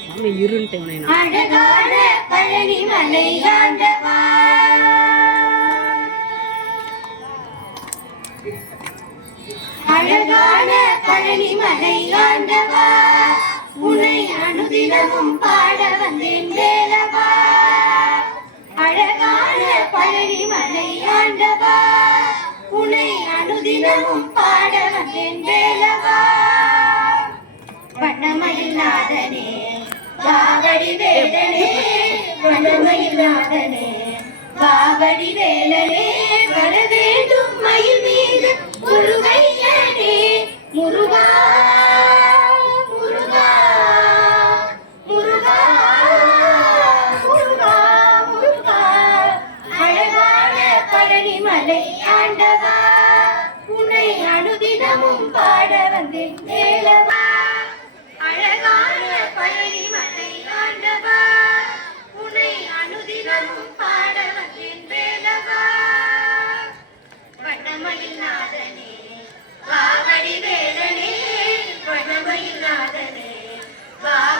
சாமி இருன்ட்டு இவனை பழனி அழகான பழனி உன்னை அனுதினமும் பாட வந்தேன் வேலவா. அழகான பழனி மலை ஆண்டவா உன்னை அனுதினமும் பாட வந்தேன் வேலவா. வாவடி வேலனே வல்லமையில்லாதனே. வாவடி வேலனே வர வேண்டும் மயில் மீது முருகையனே. முருகா முருகா முருகா ஆண்டவா உன்னை அணுதினம்